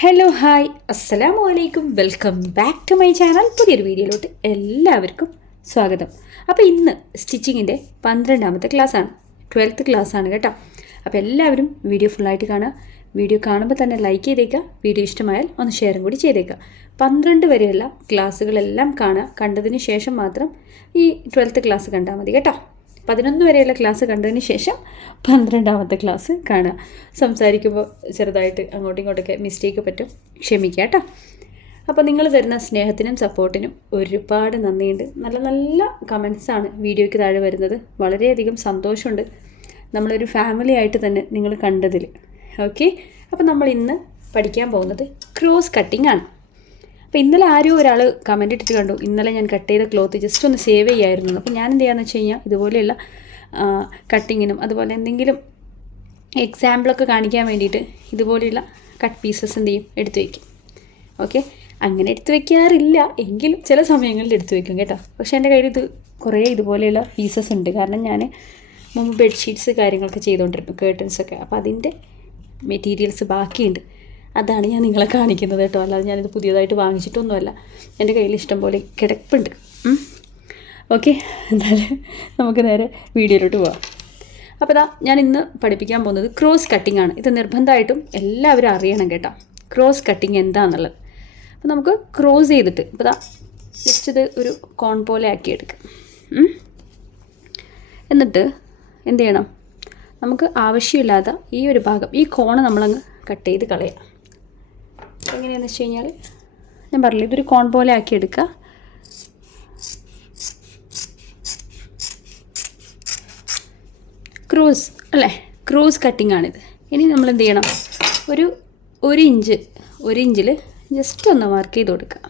Hello hi അസ്സലാമു അലൈക്കും welcome back to my channel പുതിയൊരു വീഡിയോയിലോട്ട് എല്ലാവർക്കും സ്വാഗതം. അപ്പോൾ ഇന്ന് സ്റ്റിച്ചിങ്ങിന്റെ പന്ത്രണ്ടാമത്തെ ക്ലാസ്സാണ് ട്വൽത്ത് ആണ് കേട്ടോ. അപ്പോൾ എല്ലാവരും വീഡിയോ ഫുള്ളായിട്ട് കാണുക. വീഡിയോ കാണുമ്പോൾ തന്നെ ലൈക്ക് ചെയ്തേക്കുക. വീഡിയോ ഇഷ്ടമായാൽ ഒന്ന് ഷെയറും കൂടി ചെയ്തേക്കുക. പന്ത്രണ്ട് വരെയുള്ള ക്ലാസ്സുകളെല്ലാം കാണുക. കണ്ടതിന് ശേഷം മാത്രം ഈ ട്വൽത്ത് ക്ലാസ് കണ്ടാൽ മതി കേട്ടോ. പതിനൊന്ന് വരെയുള്ള ക്ലാസ് കണ്ടതിന് ശേഷം പന്ത്രണ്ടാമത്തെ ക്ലാസ് കാണുക. സംസാരിക്കുമ്പോൾ ചെറുതായിട്ട് അങ്ങോട്ടും ഇങ്ങോട്ടൊക്കെ മിസ്റ്റേക്ക് പറ്റും. ക്ഷമിക്കുക കേട്ടോ. അപ്പോൾ നിങ്ങൾ തരുന്ന സ്നേഹത്തിനും സപ്പോർട്ടിനും ഒരുപാട് നന്ദിയുണ്ട്. നല്ല നല്ല കമൻസാണ് വീഡിയോയ്ക്ക് താഴെ വരുന്നത്. വളരെയധികം സന്തോഷമുണ്ട്. നമ്മളൊരു ഫാമിലി ആയിട്ട് തന്നെ നിങ്ങൾ കണ്ടതിൽ. ഓക്കെ അപ്പോൾ നമ്മൾ ഇന്ന് പഠിക്കാൻ പോകുന്നത് ക്രോസ് കട്ടിംഗ് ആണ്. അപ്പോൾ ഇന്നലെ ആരും ഒരാൾ കമന്റ് ഇട്ടിട്ട് കണ്ടു. ഇന്നലെ ഞാൻ കട്ട് ചെയ്ത ക്ലോത്ത് ജസ്റ്റ് ഒന്ന് സേവ് ചെയ്യായിരുന്നു. അപ്പോൾ ഞാൻ എന്ത് ചെയ്യാന്ന് വെച്ച് കഴിഞ്ഞാൽ ഇതുപോലെയുള്ള കട്ടിങ്ങിനും അതുപോലെ എന്തെങ്കിലും എക്സാമ്പിളൊക്കെ കാണിക്കാൻ വേണ്ടിയിട്ട് ഇതുപോലെയുള്ള കട്ട് പീസസ് എന്ത് ചെയ്യും? എടുത്തു വയ്ക്കും ഓക്കെ അങ്ങനെ എടുത്തു വയ്ക്കാറില്ല എങ്കിലും ചില സമയങ്ങളിൽ എടുത്തു വയ്ക്കും കേട്ടോ. പക്ഷേ എന്റെ കയ്യിൽ ഇത് കുറേ ഇതുപോലെയുള്ള പീസസ് ഉണ്ട്. കാരണം ഞാൻ മുമ്പ് ബെഡ്ഷീറ്റ്സ് കാര്യങ്ങളൊക്കെ ചെയ്തുകൊണ്ടിരുന്നു കേട്ടൻസൊക്കെ അപ്പോൾ അതിന്റെ മെറ്റീരിയൽസ് ബാക്കിയുണ്ട്. അതാണ് ഞാൻ നിങ്ങളെ കാണിക്കുന്നത് കേട്ടോ. അല്ലാതെ ഞാനിത് പുതിയതായിട്ട് വാങ്ങിച്ചിട്ടൊന്നുമല്ല. എന്റെ കയ്യിൽ ഇഷ്ടം പോലെ കിടപ്പുണ്ട് ഓക്കെ എന്തായാലും നമുക്ക് നേരെ വീഡിയോയിലോട്ട് പോവാം. അപ്പോൾ ഇതാ ഞാൻ ഇന്ന് പഠിപ്പിക്കാൻ പോകുന്നത് ക്രോസ് കട്ടിംഗ് ആണ്. ഇത് നിർബന്ധമായിട്ടും എല്ലാവരും അറിയണം കേട്ടോ. ക്രോസ് കട്ടിങ് എന്താണെന്നുള്ളത് അപ്പോൾ നമുക്ക് ക്രോസ് ചെയ്തിട്ട് ഇപ്പോൾ ഇതാ ജസ്റ്റ് ഇത് ഒരു കോൺ പോലെ ആക്കി എടുക്കാം. എന്നിട്ട് എന്ത് ചെയ്യണം? നമുക്ക് ആവശ്യമില്ലാത്ത ഈ ഒരു ഭാഗം ഈ കോണ് നമ്മളങ്ങ് കട്ട് ചെയ്ത് കളയാം. എങ്ങനെയാണെന്ന് വെച്ച് കഴിഞ്ഞാൽ ഞാൻ പറഞ്ഞില്ല ഇതൊരു കോൺ പോലെ ആക്കി എടുക്കുക ക്രൂസ് അല്ലേ? ക്രൂസ് കട്ടിംഗ് ആണിത്. ഇനി നമ്മൾ എന്ത് ചെയ്യണം? ഒരു ഒരു ഇഞ്ച് ഒരു ഇഞ്ചിൽ ജസ്റ്റ് ഒന്ന് മാർക്ക് ചെയ്ത് കൊടുക്കുക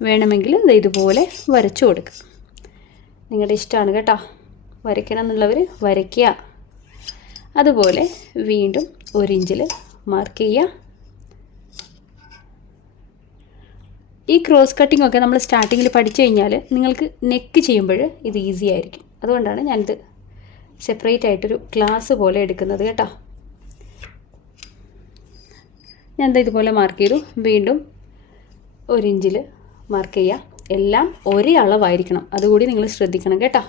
വേണമെങ്കിൽ ദേ ഇതുപോലെ വരച്ചു കൊടുക്കുക നിങ്ങളുടെ ഇഷ്ടമാണ് കേട്ടോ. വരയ്ക്കണം എന്നുള്ളവർ വരയ്ക്കുക. അതുപോലെ വീണ്ടും ഒരു ഇഞ്ചിൽ മാർക്ക് ചെയ്യുക. ഈ ക്രോസ് കട്ടിംഗ് ഒക്കെ നമ്മൾ സ്റ്റാർട്ടിങ്ങിൽ പഠിച്ചു കഴിഞ്ഞാൽ നിങ്ങൾക്ക് നെക്ക് ചെയ്യുമ്പോൾ ഇത് ഈസി ആയിരിക്കും. അതുകൊണ്ടാണ് ഞാനിത് സെപ്പറേറ്റ് ആയിട്ടൊരു ക്ലാസ് പോലെ എടുക്കുന്നത് കേട്ടോ. ഞാൻ എന്താ ഇതുപോലെ മാർക്ക് ചെയ്തു. വീണ്ടും ഒരു ഇഞ്ചിൽ മാർക്ക് ചെയ്യുക. എല്ലാം ഒരേ അളവായിരിക്കണം. അതുകൂടി നിങ്ങൾ ശ്രദ്ധിക്കണം കേട്ടോ.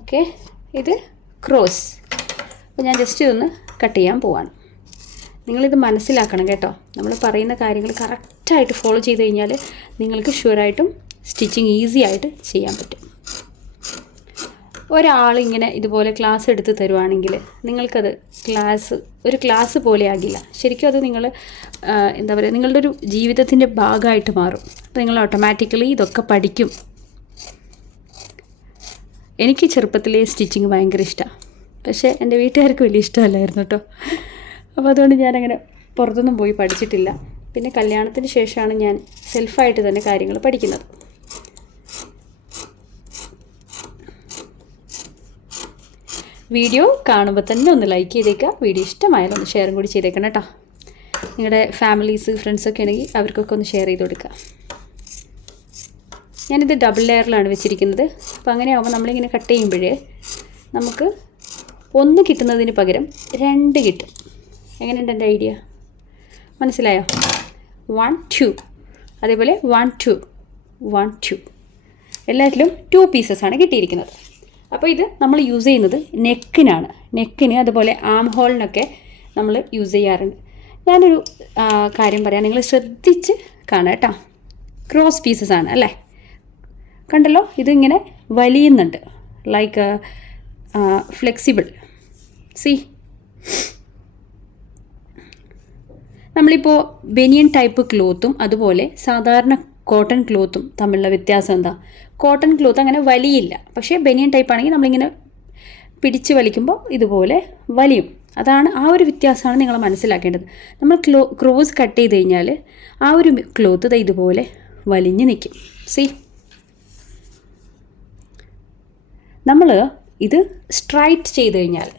ഓക്കെ ഇത് ക്രോസ് അപ്പോൾ ഞാൻ ജസ്റ്റ് ഇതൊന്ന് കട്ട് ചെയ്യാൻ പോവാണ്. നിങ്ങളിത് മനസ്സിലാക്കണം കേട്ടോ. നമ്മൾ പറയുന്ന കാര്യങ്ങൾ കറക്റ്റായിട്ട് ഫോളോ ചെയ്ത് കഴിഞ്ഞാൽ നിങ്ങൾക്ക് ഷുവറായിട്ടും സ്റ്റിച്ചിങ് ഈസി ആയിട്ട് ചെയ്യാൻ പറ്റും. ഒരാളിങ്ങനെ ഇതുപോലെ ക്ലാസ് എടുത്ത് തരുവാണെങ്കിൽ നിങ്ങൾക്കത് ക്ലാസ് ഒരു ക്ലാസ് പോലെ ആകില്ല. ശരിക്കും അത് നിങ്ങൾ എന്താ പറയുക നിങ്ങളുടെ ഒരു ജീവിതത്തിന്റെ ഭാഗമായിട്ട് മാറും. അപ്പോൾ നിങ്ങൾ ഓട്ടോമാറ്റിക്കലി ഇതൊക്കെ പഠിക്കും. എനിക്ക് ചെറുപ്പത്തിലെ സ്റ്റിച്ചിങ് ഭയങ്കര ഇഷ്ടമാണ് പക്ഷേ എന്റെ വീട്ടുകാർക്ക് വലിയ ഇഷ്ടമല്ലായിരുന്നു കേട്ടോ. അപ്പോൾ അതുകൊണ്ട് ഞാനങ്ങനെ പുറത്തൊന്നും പോയി പഠിച്ചിട്ടില്ല. പിന്നെ കല്യാണത്തിന് ശേഷമാണ് ഞാൻ സെൽഫായിട്ട് തന്നെ കാര്യങ്ങൾ പഠിക്കുന്നത്. വീഡിയോ കാണുമ്പോൾ തന്നെ ഒന്ന് ലൈക്ക് ചെയ്തേക്കുക. വീഡിയോ ഇഷ്ടമായാലും ഒന്ന് ഷെയറും കൂടി ചെയ്തേക്കണം കേട്ടോ. നിങ്ങളുടെ ഫാമിലീസ് ഫ്രണ്ട്സൊക്കെ ആണെങ്കിൽ അവർക്കൊക്കെ ഒന്ന് ഷെയർ ചെയ്ത് കൊടുക്കുക. ഞാനിത് ഡബിൾ ലെയറിലാണ് വെച്ചിരിക്കുന്നത്. അപ്പോൾ അങ്ങനെ ആകുമ്പോൾ നമ്മളിങ്ങനെ കട്ട് ചെയ്യുമ്പോഴേ നമുക്ക് ഒന്ന് കിട്ടുന്നതിന് പകരം രണ്ട് കിട്ടും. എങ്ങനെയുണ്ട് എന്റെ ഐഡിയ? മനസ്സിലായോ? വൺ ടു അതേപോലെ വൺ ടു വൺ ടു എല്ലാത്തിലും ടു പീസസ് ആണ് കിട്ടിയിരിക്കുന്നത്. അപ്പോൾ ഇത് നമ്മൾ യൂസ് ചെയ്യുന്നത് നെക്കിനാണ്. നെക്കിന് അതുപോലെ ആം ഹോളിനൊക്കെ നമ്മൾ യൂസ് ചെയ്യാറുണ്ട്. ഞാനൊരു കാര്യം പറയാം. നിങ്ങൾ ശ്രദ്ധിച്ച് കാണാം കേട്ടോ. ക്രോസ് പീസസ് ആണ് അല്ലേ? കണ്ടല്ലോ? ഇതിങ്ങനെ വലിയുന്നുണ്ട്. ലൈക്ക് ഫ്ലെക്സിബിൾ സി നമ്മളിപ്പോൾ ബനിയൻ ടൈപ്പ് ക്ലോത്തും അതുപോലെ സാധാരണ കോട്ടൺ ക്ലോത്തും തമ്മിലുള്ള വ്യത്യാസം എന്താ? കോട്ടൺ ക്ലോത്ത് അങ്ങനെ വലിയില്ല. പക്ഷേ ബനിയൻ ടൈപ്പ് ആണെങ്കിൽ നമ്മളിങ്ങനെ പിടിച്ച് വലിക്കുമ്പോൾ ഇതുപോലെ വലിയും. അതാണ് ആ ഒരു വ്യത്യാസമാണ് നിങ്ങൾ മനസ്സിലാക്കേണ്ടത്. നമ്മൾ ക്ലോ ക്രോസ് കട്ട് ചെയ്ത് കഴിഞ്ഞാൽ ആ ഒരു ക്ലോത്ത് ഇതുപോലെ വലിഞ്ഞ് നിൽക്കും സി നമ്മൾ ഇത് സ്ട്രൈറ്റ് ചെയ്ത് കഴിഞ്ഞാൽ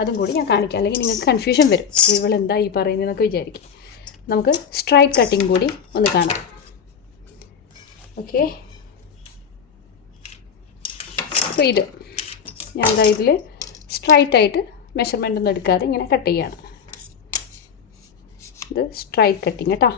അതും കൂടി ഞാൻ കാണിക്കാം. അല്ലെങ്കിൽ നിങ്ങൾക്ക് കൺഫ്യൂഷൻ വരും. ഇവൾ എന്താ ഈ പറയുന്നതെന്നൊക്കെ വിചാരിക്കും. നമുക്ക് സ്ട്രൈറ്റ് കട്ടിങ് കൂടി ഒന്ന് കാണാം. ഓക്കെ അപ്പോൾ ഇത് ഞാൻ എന്താ ഇതിൽ സ്ട്രൈറ്റ് ആയിട്ട് മെഷർമെന്റ് ഒന്നും എടുക്കാതെ ഇങ്ങനെ കട്ട് ചെയ്യാണ്. ഇത് സ്ട്രൈറ്റ് കട്ടിങ് കേട്ടോ.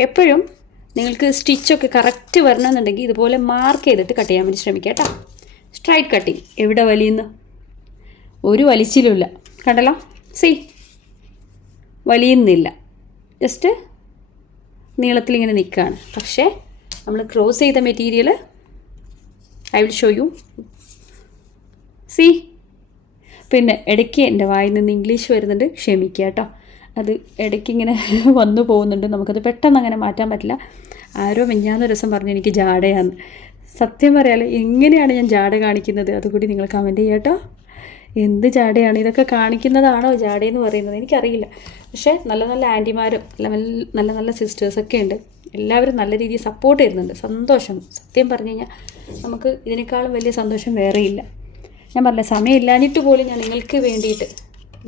എപ്പോഴും നിങ്ങൾക്ക് സ്റ്റിച്ചൊക്കെ കറക്റ്റ് വരണമെന്നുണ്ടെങ്കിൽ ഇതുപോലെ മാർക്ക് ചെയ്തിട്ട് കട്ട് ചെയ്യാൻ വേണ്ടി ശ്രമിക്കുക കേട്ടോ. സ്ട്രൈറ്റ് കട്ടിങ് എവിടെ വലിയുന്നു? ഒരു വലിച്ചിലുമില്ല. കണ്ടല്ലോ? സി വലിയുന്നില്ല. ജസ്റ്റ് നീളത്തിലിങ്ങനെ നിൽക്കുകയാണ്. പക്ഷേ നമ്മൾ ക്രോസ് ചെയ്ത material I will show you see പിന്നെ ഇടയ്ക്ക് എന്റെ വായിൽ നിന്ന് ഇംഗ്ലീഷ് വരുന്നുണ്ട്. ക്ഷമിക്കുക കേട്ടോ. അത് ഇടയ്ക്കിങ്ങനെ വന്നു പോകുന്നുണ്ട്. നമുക്കത് പെട്ടെന്ന് അങ്ങനെ മാറ്റാൻ പറ്റില്ല. ആരോ മിഞ്ഞാന്ന് ദിവസം പറഞ്ഞു എനിക്ക് ജാടയാന്ന്. സത്യം പറയാൽ എങ്ങനെയാണ് ഞാൻ ജാട കാണിക്കുന്നത്? അതുകൂടി നിങ്ങൾ കമന്റ് ചെയ്യാട്ടോ എന്ത് ജാടയാണ്? ഇതൊക്കെ കാണിക്കുന്നതാണോ ജാടയെന്ന് പറയുന്നത്? എനിക്കറിയില്ല. പക്ഷേ നല്ല നല്ല ആന്റിമാരും നല്ല നല്ല സിസ്റ്റേഴ്സൊക്കെ ഉണ്ട്. എല്ലാവരും നല്ല രീതിയിൽ സപ്പോർട്ട് ചെയ്യുന്നുണ്ട്. സന്തോഷം. സത്യം പറഞ്ഞു കഴിഞ്ഞാൽ നമുക്ക് ഇതിനേക്കാളും വലിയ സന്തോഷം വേറെയില്ല. ഞാൻ പറഞ്ഞ സമയമില്ലാഞ്ഞിട്ട് പോലും ഞാൻ നിങ്ങൾക്ക് വേണ്ടിയിട്ട്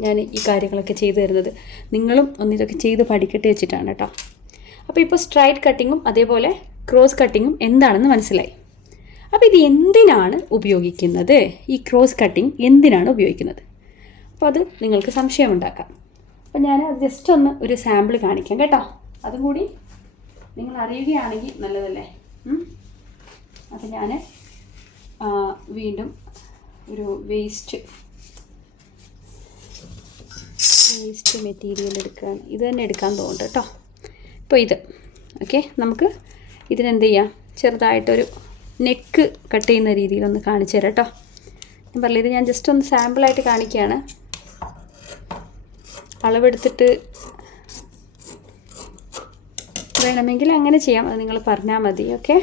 ഞാൻ ഈ കാര്യങ്ങളൊക്കെ ചെയ്തു തരുന്നത്. നിങ്ങളും ഒന്ന് ഇതൊക്കെ ചെയ്ത് പഠിക്കട്ടെ വെച്ചിട്ടാണ് കേട്ടോ. അപ്പോൾ ഇപ്പോൾ സ്ട്രൈറ്റ് കട്ടിങ്ങും അതേപോലെ ക്രോസ് കട്ടിങ്ങും എന്താണെന്ന് മനസ്സിലായി. അപ്പോൾ ഇത് എന്തിനാണ് ഉപയോഗിക്കുന്നത്? ഈ ക്രോസ് കട്ടിങ് എന്തിനാണ് ഉപയോഗിക്കുന്നത്? അപ്പോൾ അത് നിങ്ങൾക്ക് സംശയമുണ്ടാക്കാം. അപ്പോൾ ഞാൻ ജസ്റ്റ് ഒന്ന് ഒരു സാമ്പിൾ കാണിക്കാം കേട്ടോ. അതും കൂടി നിങ്ങൾ അറിയുകയാണെങ്കിൽ നല്ലതല്ലേ? അപ്പം ഞാൻ വീണ്ടും ഒരു വേസ്റ്റ് വേസ്റ്റ് മെറ്റീരിയൽ എടുക്കാൻ ഇത് തന്നെ എടുക്കാൻ തോന്നുന്നുണ്ട് കേട്ടോ. ഇപ്പോൾ ഇത് ഓക്കെ നമുക്ക് ഇതിനെന്ത് ചെയ്യാം? ചെറുതായിട്ടൊരു നെക്ക് കട്ട് ചെയ്യുന്ന രീതിയിലൊന്ന് കാണിച്ചു തരാം കേട്ടോ. ഞാൻ പറഞ്ഞത് ഞാൻ ജസ്റ്റ് ഒന്ന് സാമ്പിളായിട്ട് കാണിക്കുകയാണ്. അളവെടുത്തിട്ട് വേണമെങ്കിൽ അങ്ങനെ ചെയ്യാം അത് നിങ്ങൾ പറഞ്ഞാൽ മതി ഓക്കെ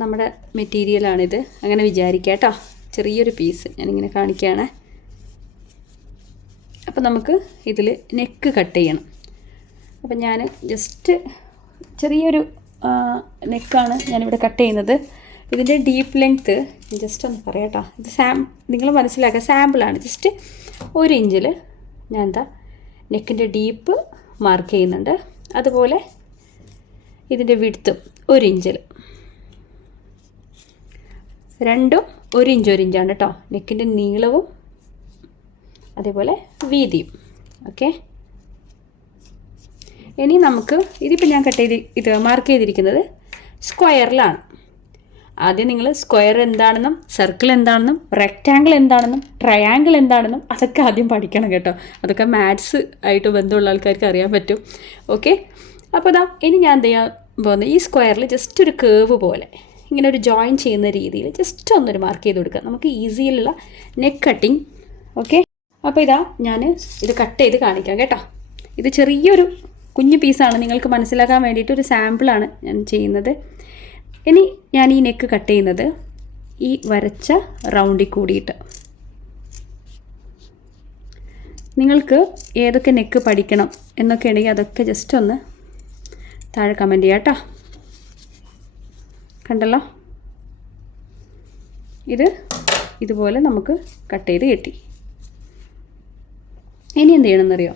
നമ്മുടെ മെറ്റീരിയലാണിത് അങ്ങനെ വിചാരിക്കാം കേട്ടോ. ചെറിയൊരു പീസ് ഞാനിങ്ങനെ കാണിക്കുകയാണ്. അപ്പം നമുക്ക് ഇതിൽ നെക്ക് കട്ട് ചെയ്യണം. അപ്പം ഞാൻ ജസ്റ്റ് ചെറിയൊരു നെക്കാണ് ഞാനിവിടെ കട്ട് ചെയ്യുന്നത്. ഇതിന്റെ ഡീപ്പ് ലെങ്ത്ത് ജസ്റ്റ് ഒന്ന് പറയാട്ടോ. ഇത് സാം നിങ്ങൾ മനസ്സിലാക്കുക സാമ്പിളാണ് ജസ്റ്റ് ഒരു ഇഞ്ചിൽ ഞാൻ എന്താ നെക്കിന്റെ ഡീപ്പ് മാർക്ക് ചെയ്യുന്നുണ്ട്. അതുപോലെ ഇതിന്റെ വിടുത്തും ഒരു ഇഞ്ചിൽ രണ്ടും ഒരു ഇഞ്ച് ഒരു ഇഞ്ചാണ് കേട്ടോ. നെക്കിന്റെ നീളവും അതേപോലെ വീതിയും. ഓക്കെ? ഇനി നമുക്ക് ഇതിപ്പോൾ ഞാൻ കട്ട് ചെയ്ത് ഇത് മാർക്ക് ചെയ്തിരിക്കുന്നത് സ്ക്വയറിലാണ് ആദ്യം നിങ്ങൾ സ്ക്വയർ എന്താണെന്നും സർക്കിൾ എന്താണെന്നും റെക്റ്റാങ്കിൾ എന്താണെന്നും ട്രയാങ്കിൾ എന്താണെന്നും അതൊക്കെ ആദ്യം പഠിക്കണം കേട്ടോ. അതൊക്കെ മാത്സ് ആയിട്ട് ബന്ധമുള്ള ആൾക്കാർക്ക് അറിയാൻ പറ്റും. ഓക്കെ? അപ്പോൾ ഇതാ ഇനി ഞാൻ എന്ത് ചെയ്യാൻ പോകുന്നത് ഈ സ്ക്വയറിൽ ജസ്റ്റ് ഒരു കേവ് പോലെ ഇങ്ങനെ ഒരു ജോയിൻ ചെയ്യുന്ന രീതിയിൽ ജസ്റ്റ് ഒന്നൊരു മാർക്ക് ചെയ്ത് കൊടുക്കുക. നമുക്ക് ഈസിയിലുള്ള നെക്ക് കട്ടിങ് ഓക്കെ? അപ്പോൾ ഇതാ ഞാൻ ഇത് കട്ട് ചെയ്ത് കാണിക്കാം കേട്ടോ. ഇത് ചെറിയൊരു കുഞ്ഞു പീസാണ് നിങ്ങൾക്ക് മനസ്സിലാക്കാൻ വേണ്ടിയിട്ട് ഒരു സാമ്പിളാണ് ഞാൻ ചെയ്യുന്നത്. ഇനി ഞാൻ ഈ നെക്ക് കട്ട് ചെയ്യുന്നത് ഈ വരച്ച റൗണ്ടിൽ കൂടിയിട്ട്. നിങ്ങൾക്ക് ഏതൊക്കെ നെക്ക് പഠിക്കണം എന്നൊക്കെ ഉണ്ടെങ്കിൽ അതൊക്കെ ജസ്റ്റ് ഒന്ന് താഴെ കമന്റ് ചെയ്യാം കേട്ടോ. കണ്ടല്ലോ? ഇത് ഇതുപോലെ നമുക്ക് കട്ട് ചെയ്ത് കിട്ടി. ഇനി എന്ത് ചെയ്യണമെന്നറിയോ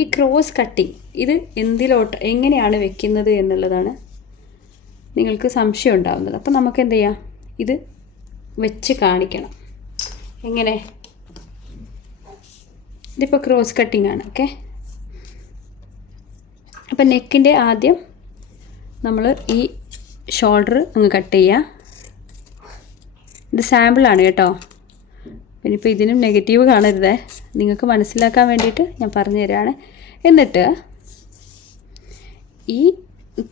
ഈ ക്രോസ് കട്ടിങ് ഇത് എന്തിലോട്ട് എങ്ങനെയാണ് വെക്കുന്നത് എന്നുള്ളതാണ് നിങ്ങൾക്ക് സംശയം ഉണ്ടാകുന്നത് അപ്പോൾ നമുക്ക് എന്ത് ചെയ്യാം? ഇത് വെച്ച് കാണിക്കണം. എങ്ങനെ? ഇതിപ്പോൾ ക്രോസ് കട്ടിംഗ് ആണ് ഓക്കെ അപ്പം നെക്കിന്റെ ആദ്യം നമ്മൾ ഈ ഷോൾഡർ അങ്ങ് കട്ട് ചെയ്യുക ഇത് സാമ്പിളാണ് കേട്ടോ. പിന്നെ ഇപ്പോൾ ഇതിനും നെഗറ്റീവ് കാണരുതേ. നിങ്ങൾക്ക് മനസ്സിലാക്കാൻ വേണ്ടിയിട്ട് ഞാൻ പറഞ്ഞു തരാണ് എന്നിട്ട് ഈ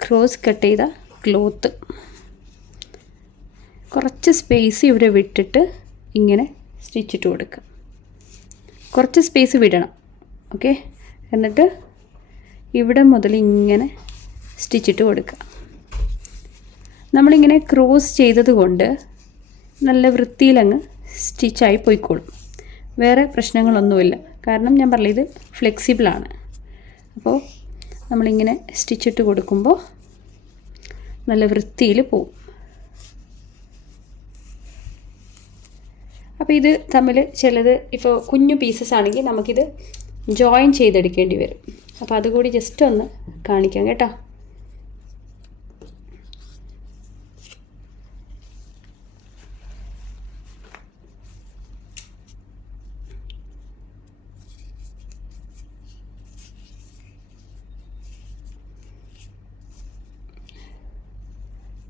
ക്രോസ് കട്ട് ചെയ്ത ക്ലോത്ത് കുറച്ച് സ്പേസ് ഇവിടെ വിട്ടിട്ട് ഇങ്ങനെ സ്റ്റിച്ചിട്ട് കൊടുക്കുക. കുറച്ച് സ്പേസ് വിടണം. ഓക്കെ എന്നിട്ട് ഇവിടെ മുതൽ ഇങ്ങനെ സ്റ്റിച്ചിട്ട് കൊടുക്കുക. നമ്മളിങ്ങനെ ക്രോസ് ചെയ്തത് കൊണ്ട് നല്ല വൃത്തിയിലങ്ങ് സ്റ്റിച്ചായി പോയിക്കോളും. വേറെ പ്രശ്നങ്ങളൊന്നുമില്ല. കാരണം ഞാൻ പറഞ്ഞത് ഫ്ലെക്സിബിളാണ്. അപ്പോൾ നമ്മളിങ്ങനെ സ്റ്റിച്ചിട്ട് കൊടുക്കുമ്പോൾ നല്ല വൃത്തിയിൽ പോവും. അപ്പോൾ ഇത് തമ്മിൽ ചിലത് ഇപ്പോൾ കുഞ്ഞു പീസസ് ആണെങ്കിൽ നമുക്കിത് ജോയിൻ ചെയ്തെടുക്കേണ്ടി വരും. അപ്പോൾ അതുകൂടി ജസ്റ്റ് ഒന്ന് കാണിക്കാം കേട്ടോ.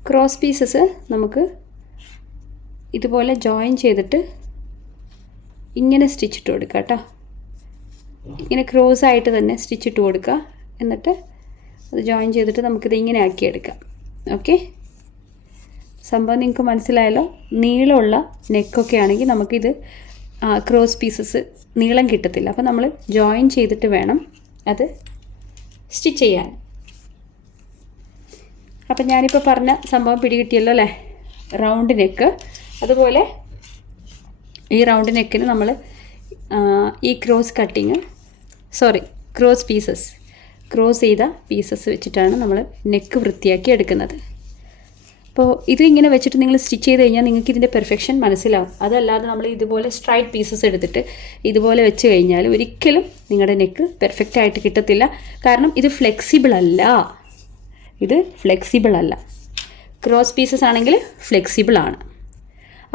ക്രോസ് പീസസ് നമുക്ക് ഇതുപോലെ ജോയിൻ ചെയ്തിട്ട് ഇങ്ങനെ സ്റ്റിച്ച് ഇട്ട് കൊടുക്കുക കേട്ടോ. ഇങ്ങനെ ക്രോസ് ആയിട്ട് തന്നെ സ്റ്റിച്ച് ഇട്ട് കൊടുക്കുക. എന്നിട്ട് അത് ജോയിൻ ചെയ്തിട്ട് നമുക്കിത് ഇങ്ങനെ ആക്കിയെടുക്കാം ഓക്കെ സംഭവം നിങ്ങൾക്ക് മനസ്സിലായല്ലോ? നീളമുള്ള നെക്കൊക്കെ ആണെങ്കിൽ നമുക്കിത് ക്രോസ് പീസസ് നീളം കിട്ടത്തില്ല. അപ്പോൾ നമ്മൾ ജോയിൻ ചെയ്തിട്ട് വേണം അത് സ്റ്റിച്ച് ചെയ്യാൻ. അപ്പം ഞാനിപ്പോൾ പറഞ്ഞ സംഭവം പിടികിട്ടിയല്ലോ അല്ലേ? റൗണ്ട് നെക്ക് അതുപോലെ ഈ റൗണ്ട് നെക്കിന് നമ്മൾ ഈ cross cutting sorry cross pieces cross ചെയ്ത പീസസ് വെച്ചിട്ടാണ് നമ്മൾ നെക്ക് വൃത്തിയാക്കി എടുക്കുന്നത്. അപ്പോൾ ഇത് ഇങ്ങനെ വെച്ചിട്ട് നിങ്ങൾ സ്റ്റിച്ച് ചെയ്ത് കഴിഞ്ഞാൽ നിങ്ങൾക്ക് ഇതിന്റെ പെർഫെക്ഷൻ മനസ്സിലാവും. അതല്ലാതെ നമ്മൾ ഇതുപോലെ സ്ട്രൈറ്റ് പീസസ് എടുത്തിട്ട് ഇതുപോലെ വെച്ച് കഴിഞ്ഞാൽ ഒരിക്കലും നിങ്ങളുടെ നെക്ക് പെർഫെക്റ്റ് ആയിട്ട് കിട്ടത്തില്ല. കാരണം ഇത് ഫ്ലെക്സിബിൾ അല്ല. ഇത് ഫ്ലെക്സിബിൾ അല്ല. ക്രോസ് പീസസ് ആണെങ്കിൽ ഫ്ലെക്സിബിൾ ആണ്.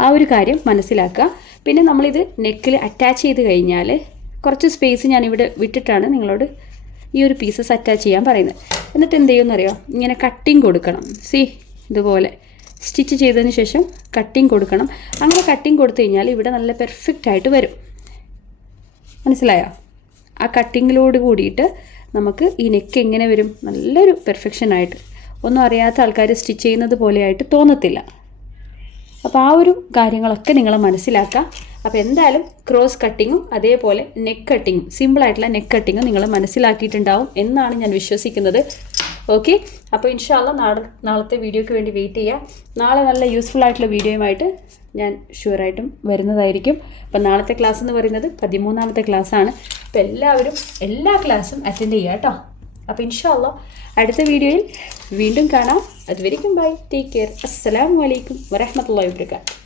ആ ഒരു കാര്യം മനസ്സിലാക്കുക. പിന്നെ നമ്മളിത് നെക്കിൽ അറ്റാച്ച് ചെയ്ത് കഴിഞ്ഞാൽ കുറച്ച് സ്പേസ് ഞാനിവിടെ വിട്ടിട്ടാണ് നിങ്ങളോട് ഈ ഒരു പീസസ് അറ്റാച്ച് ചെയ്യാൻ പറയുന്നത്. എന്നിട്ട് എന്ത് ചെയ്യുമെന്നറിയോ ഇങ്ങനെ കട്ടിങ് കൊടുക്കണം. സി ഇതുപോലെ സ്റ്റിച്ച് ചെയ്തതിന് ശേഷം കട്ടിങ് കൊടുക്കണം. അങ്ങനെ കട്ടിങ് കൊടുത്തു കഴിഞ്ഞാൽ ഇവിടെ നല്ല പെർഫെക്റ്റ് ആയിട്ട് വരും. മനസ്സിലായോ? ആ കട്ടിങ്ങിലോട് കൂടിയിട്ട് നമുക്ക് ഈ നെക്ക് എങ്ങനെ വരും? നല്ലൊരു പെർഫെക്ഷൻ ആയിട്ട്. ഒന്നും അറിയാത്ത ആൾക്കാർ സ്റ്റിച്ച് ചെയ്യുന്നത് പോലെയായിട്ട് തോന്നത്തില്ല. അപ്പോൾ ആ ഒരു കാര്യങ്ങളൊക്കെ നിങ്ങൾ മനസ്സിലാക്കുക. അപ്പോൾ എന്തായാലും ക്രോസ് കട്ടിങ്ങും അതേപോലെ നെക്ക് കട്ടിങ്ങും സിമ്പിളായിട്ടുള്ള നെക്ക് കട്ടിങ്ങും നിങ്ങൾ മനസ്സിലാക്കിയിട്ടുണ്ടാവും എന്നാണ് ഞാൻ വിശ്വസിക്കുന്നത്. ഓക്കെ അപ്പോൾ ഇൻഷാല്ല നാളെ നാളത്തെ വീഡിയോയ്ക്ക് വേണ്ടി വെയിറ്റ് ചെയ്യുക നാളെ നല്ല യൂസ്ഫുൾ ആയിട്ടുള്ള വീഡിയോയുമായിട്ട് ഞാൻ ഷുവറായിട്ടും വരുന്നതായിരിക്കും. അപ്പം നാളത്തെ ക്ലാസ് എന്ന് പറയുന്നത് പതിമൂന്നാമത്തെ ക്ലാസ്സാണ് അപ്പോൾ എല്ലാവരും എല്ലാ ക്ലാസ്സും അറ്റൻഡ് ചെയ്യുക കേട്ടോ. അപ്പോൾ ഇൻഷാല്ല അടുത്ത വീഡിയോയിൽ വീണ്ടും കാണാം. അതുവരെയും ബൈ ടേക്ക് കെയർ അസ്സലാമു അലൈക്കും വരഹമത്തല്ലാ വാബർക്കാത്തു